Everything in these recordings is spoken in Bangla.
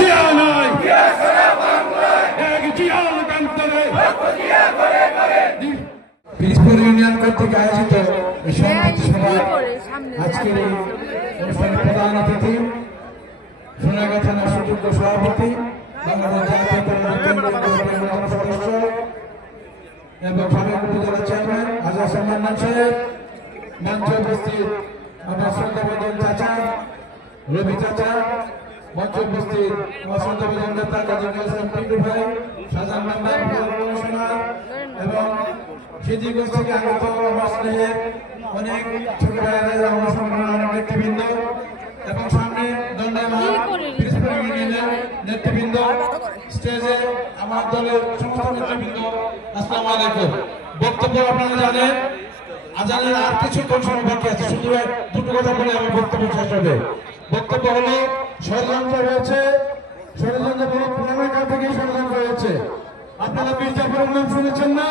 জিয়া নয় এক জিয়ার কান্তরে পিরিজপুর ইউনিয়ন কর্তৃক আয়োজিত এই সমাবেশ সভায় আজকের এই অনুষ্ঠানের প্রধান অতিথি সোনাগাঁ থানার সুযোগ্য সভাপতি বাংলাদেশ জাতীয়তাবাদী কেন্দ্রীয় সদস্য এবং সাবেক উপজেলা চেয়ারম্যান আজাদ সালমান সাহেব, মঞ্চে উপস্থিত আমার শ্রদ্ধাভাজন চাচা রবি চাচা, মঞ্চে উপস্থিত আমার শ্রদ্ধাভাজন নেতা কাজী নজরুল টিটু ভাই, সাধারণ মেম্বার কমিশনার এবং সিদ্দিকগঞ্জ থেকে আগত আমার স্নেহের অনেক ছোট ভাইয়েরা অংশগ্রহণ নেতৃবৃন্দ এবং সামনে দণ্ডায়মান পিরিজপুর ইউনিয়নের নেতৃবৃন্দ, স্টেজে আমার দলের সমস্ত নেতৃবৃন্দ, আসসালামু আলাইকুম। বক্তব্য আপনারা জানেন, আজানের আর কিছুক্ষণ সময় বাকি আছে, শুধু দুটো কথা বলে আমার বক্তব্য শেষ হবে। বক্তব্য হলো ষড়যন্ত্র হয়েছে, ষড়যন্ত্র বহু পুরানো কাল থেকেই ষড়যন্ত্র হয়েছে। আপনারা মীর জাফরের নাম শুনেছেন না?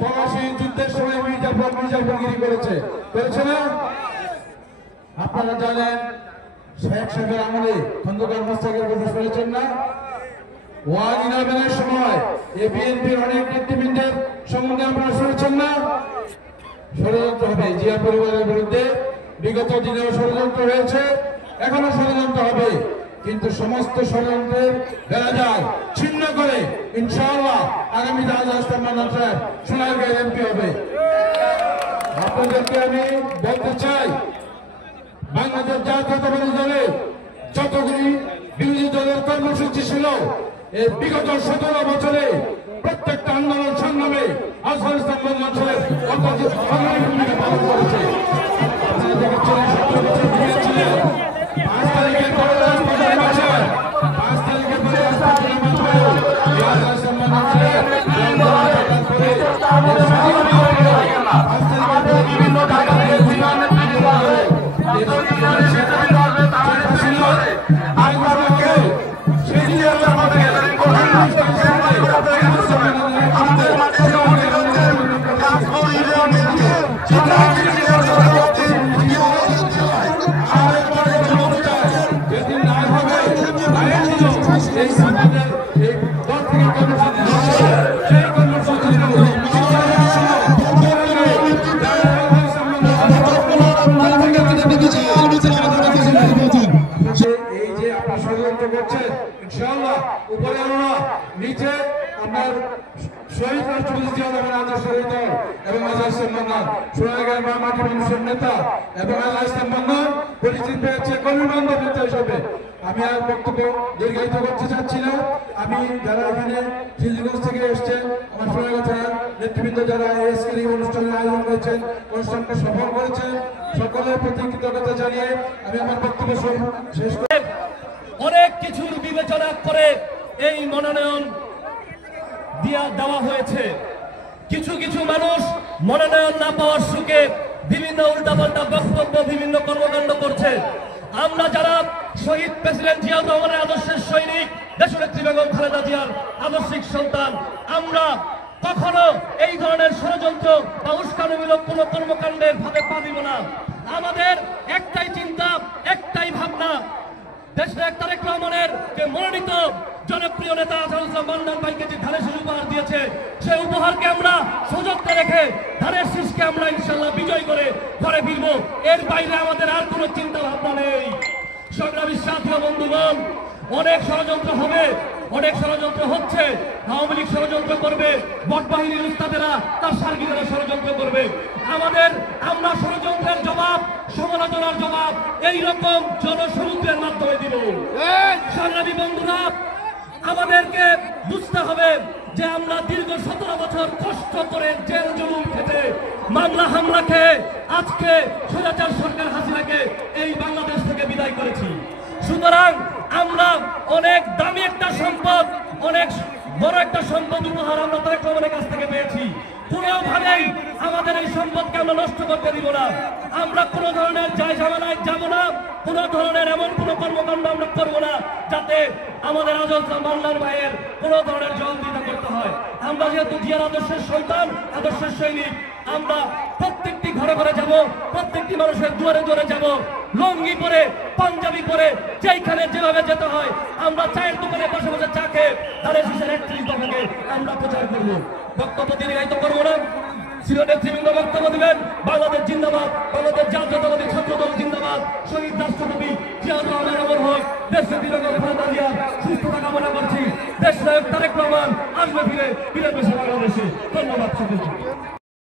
পলাশী যুদ্ধের সময় মীর জাফরগিরি করেছে না? আপনারা জানেন শেখ সাহেবের আমলে খন্দকার মোস্তাকের কথা শুনেছেন না? 111 সময় এই বিএনপির অনেক নেতৃবৃন্দের সম্বন্ধে আপনারা শুনেছেন না? ষড়যন্ত্র হবে জিয়া পরিবারের বিরুদ্ধে, বিগত দিনেও ষড়যন্ত্র হয়েছে, এখনো ষড়যন্ত্র হবে, কিন্তু সমস্ত ষড়যন্ত্রের বেড়াজাল ছিন্ন করে ইনশাআল্লাহ আগামীতে আজাদ সালমান সাহেব সোনারগাঁয়ের এমপি হবে। আপনাদেরকে আমি বলতে চাই, বাংলাদেশ জাতীয়তাবাদী দলে যতগুলি বিরোধী দলের কর্মসূচি ছিল এই বিগত 17 বছরে প্রত্যেকটা আন্দোলন সংগ্রামে আজহার ইসলাম মোহাম্মদ সাহেব অত্যাধিক ভূমিকা পালন করেছে। আপনারা দেখেছিলেন 17 বছর ঘুরিয়েছিলেন, 5 তারিখের পরে 5 তারিখের পরে আজহার ইসলাম মোহাম্মদ সাহেব বিভিন্ন জায়গা থেকে উপরে আমরা নিচে আপনার শহীদ রাষ্ট্রপতি জিয়া রহমান আজাদ শহীদ দল এবং আজাদ সালমান সোনারগাঁয়ের মাটি মানুষের নেতা এবং আজাদ সালমান পরিচিত পেয়েছে কর্মী বান্ধব নেতা হিসেবে। আমি আর বক্তব্য দীর্ঘায়িত করতে চাচ্ছি না। আমি যারা এখানে সিদ্দিকগঞ্জ থেকে এসছেন, আমার সোনারগাঁ থানার নেতৃবৃন্দ যারা আজকের এই অনুষ্ঠানের আয়োজন করেছেন, অনুষ্ঠানকে সফল করেছেন, সকলের প্রতি কৃতজ্ঞতা জানিয়ে আমি আমার বক্তব্য শেষ করি। অনেক কিছুর বিবেচনা করে এই মনোনয়ন দেওয়া হয়েছে। কিছু কিছু মানুষ মনোনয়ন না পাওয়ার সুখে বিভিন্ন উল্টাপাল্টা বক্তব্য, বিভিন্ন কর্মকাণ্ড করছে। আমরা যারা শহীদ প্রেসিডেন্ট জিয়া রহমানের আদর্শের সৈনিক, দেশনেত্রী বেগম খালেদা জিয়ার আদর্শিক সন্তান, আমরা কখনো এই ধরনের ষড়যন্ত্র বা উস্কানিমূলক কোনো কর্মকাণ্ডের ভাবে পা দিব না। আমাদের একটাই চিন্তা, একটাই ভাবনা, দেশনায়ক তারেক রহমানের যে মনোনীত জনপ্রিয় নেতা আজহার ইসলাম মান্নান ভাইকে যে ধানের শীষ উপহার দিয়েছে, সেই উপহারকে আমরা সযত্নে রেখে ধানের শীষকে আমরা ইনশাআল্লাহ বিজয় করে ঘরে ফিরব। এর বাইরে আমাদের আর কোনো চিন্তা ভাবনা নেই। সংগ্রামী সাথী ও বন্ধুগণ, অনেক ষড়যন্ত্র হবে, অনেক ষড়যন্ত্র হচ্ছে। আওয়ামী লীগ ষড়যন্ত্র করবে, বট বাহিনীর উস্তাদেরা তার সার্গীরা ষড়যন্ত্র করবে। আমরা ষড়যন্ত্রের জবাব, সমালোচনার জবাব এইরকম জনসমুদ্রের মাধ্যমে দিব। সংগ্রামী বন্ধুরা, আমাদেরকে বুঝতে হবে যে আমরা দীর্ঘ 17 বছর কষ্ট করে জেল জুলুম খেতে, মামলা হামলা খেয়ে আজকে স্বৈরাচার সরকার হাসিনাকে এই বাংলাদেশ থেকে বিদায় করেছি। সুতরাং আমরা অনেক দামি একটা সম্পদ, অনেক বড় একটা সম্পদ উপহার আমরা তারেক রহমানের কাছ থেকে পেয়েছি। কোনোভাবেই আমাদের এই সম্পদকে আমরা নষ্ট করতে দিব না। আমরা কোনো ধরনের জায় ঝামেলায় যাব না, কোনো ধরনের এমন কোনো কর্মকাণ্ড আমরা করবো না যাতে আমাদের আজহার মান্নান ভাইয়ের কোনো ধরনের জবাবদিহিতা করতে হয়। আমরা যেহেতু জিয়ার আদর্শের সন্তান, আদর্শের সৈনিক, আমরা প্রত্যেকটি ঘরে ঘরে যাব, প্রত্যেকটি মানুষের দুয়ারে দুয়ারে যাব। লুঙ্গি পরে পাঞ্জাবি পরে যেখানে যেভাবে যেতে হয় আমরা চায়ের দোকানে বসে বসে চা খেয়ে তাদের শিশুর 31 দফাকে আমরা প্রচার করবো। বক্তব্য দীর্ঘায়িত করবো না। সিনিয়র নেতৃবৃন্দ বক্তব্য দিবেন। বাংলাদেশ জিন্দাবাদ, বাংলাদেশ জাতীয়তাবাদী ছাত্র দল জিন্দাবাদ, শহীদ রাষ্ট্রপতি জিয়াউর রহমান অমর হোক, দেশনেত্রী বেগম খালেদা জিয়ার সুস্থতা কামনা করছি। দেশ নায়ক তারেক রহমান আসবে ফিরে ফিরে বাংলাদেশে। ধন্যবাদ সকলকে।